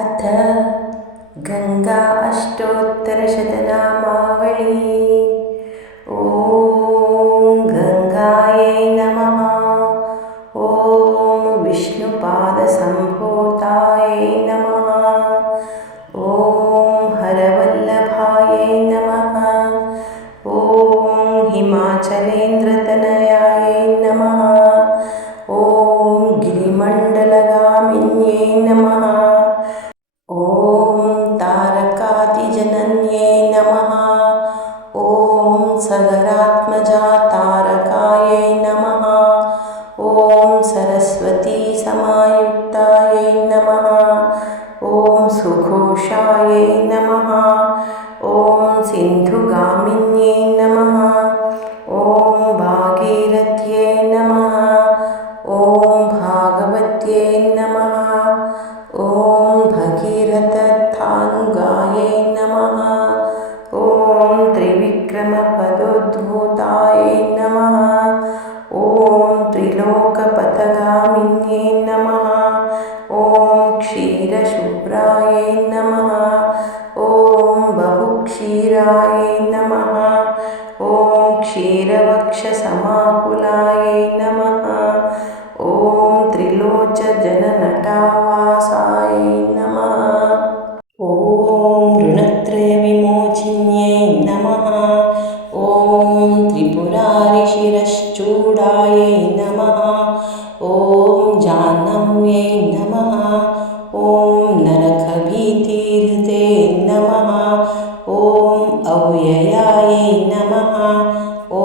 अथ गंगा अष्टोत्तरशतनामावली। ॐ गंगायै नमः। ॐ विष्णुपादसम्भूतायै नमः। ॐ हरवल्लभायै नमः। ॐ हिमाचलेन्द्रतनयायै नमः। ॐ गिरिमण्डलगामिन्यै नमः। ॐ तारकातिजनन्यै नमः। ॐ सगरात्मजा तारकायै नमः। ॐ सरस्वतीसमायुक्तायै नमः। ॐ सुघोषायै नमः। ॐ सिन्धुगामिन्यै नमः। ॐ भागीरथ्यै नमः। ॐ भागवत्यै नमः। ॐ भगीरथानुगायै नमः। ॐ त्रिविक्रमपदोद्भूतायै नमः। ॐ त्रिलोकपथगामिन्यै नमः। ॐ क्षीरशुभ्रायै नमः। ॐ बहुक्षीरायै नमः। ॐ क्षीरवक्षसमाकुलायै नमः। ॐ त्रिलोचननटावासायै नमः। ॐ ऋणत्रयविमोचिन्यै नमः। ॐ त्रिपुरारिशिरश्चूडायै नमः। ॐ जाह्नव्यै नमः। ॐ नरकभीतिहृते नमः। ॐ अव्ययायै नमः। ॐ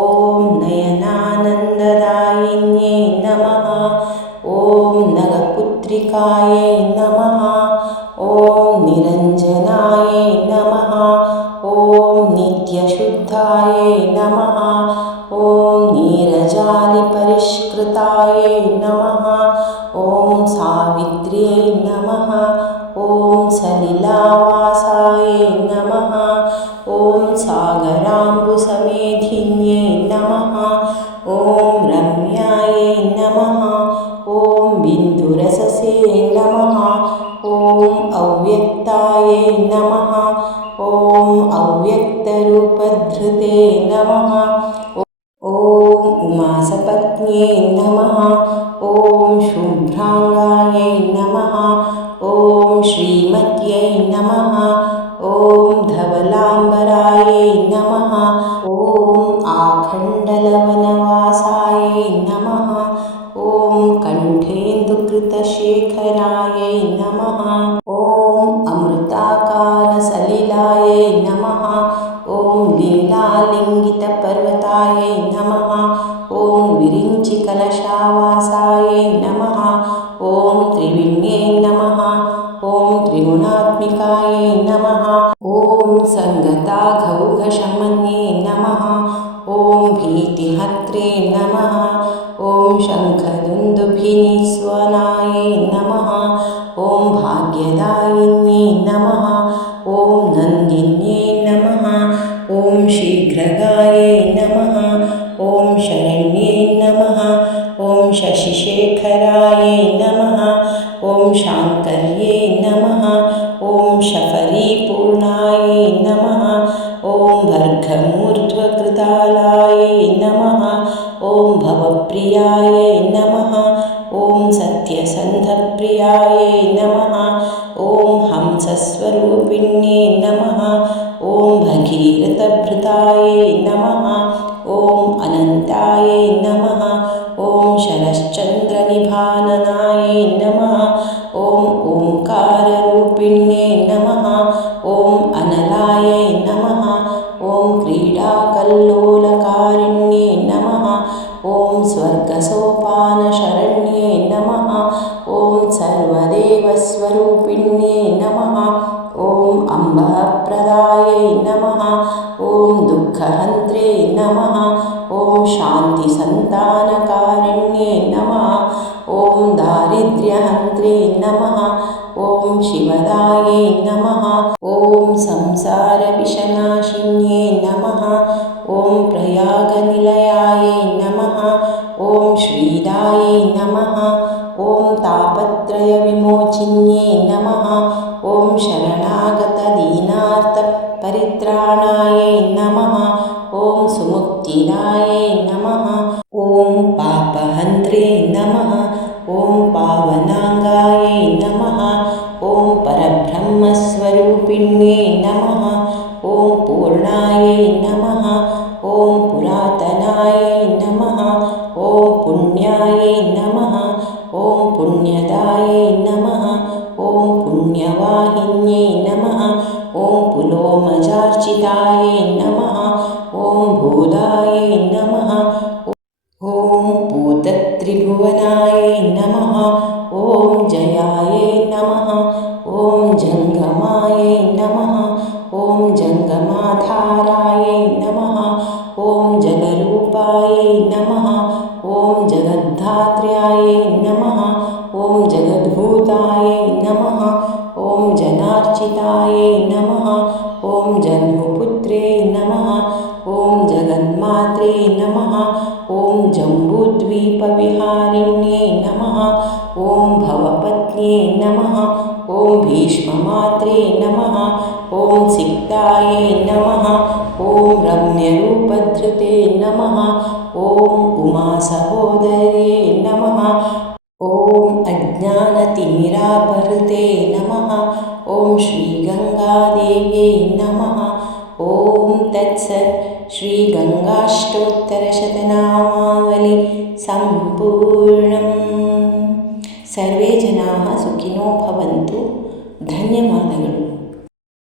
नयनानन्ददायिन्यै नमः। ॐ नगपुत्रिकायै नमः। ॐ निरञ्जनायै नमः। ॐ नित्यशुद्धायै नमः। ॐ नीरजालिपरिष्कृतायै नमः। ॐ सावित्र्यै नमः। ॐ सलिलावासायै नमः। ॐ सागराम्बुसमेधिन्यै नमः। ॐ रम्यायै नमः। ॐ बिन्दुरससे नमः। ॐ अव्यक्तायै नमः। ॐ अव्यक्तरूपधृते नमः। ॐ उमासपत्न्यै नमः। ॐ शुभ्राङ्गायै नमः। ॐ श्रीमत्यै नमः। ॐ धवलाम्बरायै नमः। ॐ आखण्डलवनवासायै नमः। ॐ कण्ठेन्दुकृतशेखरायै नमः। ॐ अमृताकारसलिलायै नमः। ॐ लीलालिङ्गितपर्वतायै नमः। ॐ विरिञ्चिकलशावासायै नमः। ॐ त्रिविण्यै नमः। ॐ त्रिगुणात्मिकायै नमः। ॐ सङ्गताघौघशमन्ये नमः। ॐ भीतिहत्रे नमः। ॐ शङ्खदुन्दुभिनिस्वनायै नमः। ॐ भाग्यदायिन्यै नमः। ॐ नन्दिन्यै नमः। ॐ शीघ्रगायै नमः। ॐ शरण्यै नमः। ॐ शशिशेखरायै नमः। ॐ शाङ्कर्यै नमः। ॐ शफरीपूर्णायै नमः। ॐ भर्गमूर्ध्वकृतालायै नमः। ॐ भवप्रियायै नमः। ॐ सत्यसन्धप्रियायै नमः। ॐ हंसस्वरूपिण्यै नमः। ॐ भगीरथभृतायै नमः। ॐ अनन्तायै नमः। ॐ शरश्चन्द्रनिभाननायै नमः। ॐ ओङ्काररूपिण्यै नमः। ॐ अनलायै नमः। ॐ क्रीडाकल्लोलकारिण्यै नमः। ॐ स्वर्गसोपानशरण्ये नमः। ॐ सर्वदेवस्वरूपिण्ये नमः। ॐ अम्बप्रदायै नमः। ॐ दुःखहन्त्रे नमः। ॐ शान्तिसन्तानकारिण्ये नमः। ॐ दारिद्र्यहन्त्रे नमः। ॐ शिवदायै नमः। ॐ संसारविषनाशिन्ये नमः। ॐ प्रयागनिलयायै नमः। ॐ श्रीदायै नमः। ॐ तापत्रयविमोचिन्ये नमः। ॐ शरणागतदीनार्तपरित्राणायै नमः। ॐ सुमुक्तिदायै नमः। ॐ पापहन्त्रे नमः। ॐ पावनाङ्गायै नमः। ॐ परब्रह्मस्वरूपिण्ये नमः। ॐ पूर्णायै नमः। ॐ पुरातनायै नमः। ॐ पुण्यायै नमः। ॐ पुण्यदायै नमः। ॐ पुण्यवाहिन्यै नमः। ॐ पुलोमजार्चितायै नमः। ॐ भूदायै नमः। ॐ भूतत्रिभुवनायै नमः। ॐ जयायै नमः। ॐ जङ्गमायै नमः। ॐ जङ्गमाधारायै नमः। ॐ जगरूपायै नमः। ॐ जगद्धात्र्यायै नमः। ॐ जगद्भूतायै नमः। ॐ जनार्चितायै नमः। ॐ जह्नुपुत्रे नमः। ॐ जगन्मात्रे नमः। ॐ जम्बूद्वीपविहारिण्ये नमः। ॐ भवपत्न्ये नमः। ॐ भीष्ममात्रे नमः। ॐ सिक्तायै नमः। ॐ रम्यरूपधृते नमः। ॐ उमासहोदर्ये नमः। ॐ अज्ञानतिमिरापहृते नमः। ॐ श्रीगङ्गादेव्यै नमः। ॐ तत्सत्। श्रीगङ्गाष्टोत्तरशतनामावली सम्पूर्णम्। सर्वे जनाः सुखिनो भवन्तु। ಧನ್ಯವಾದಗಳು.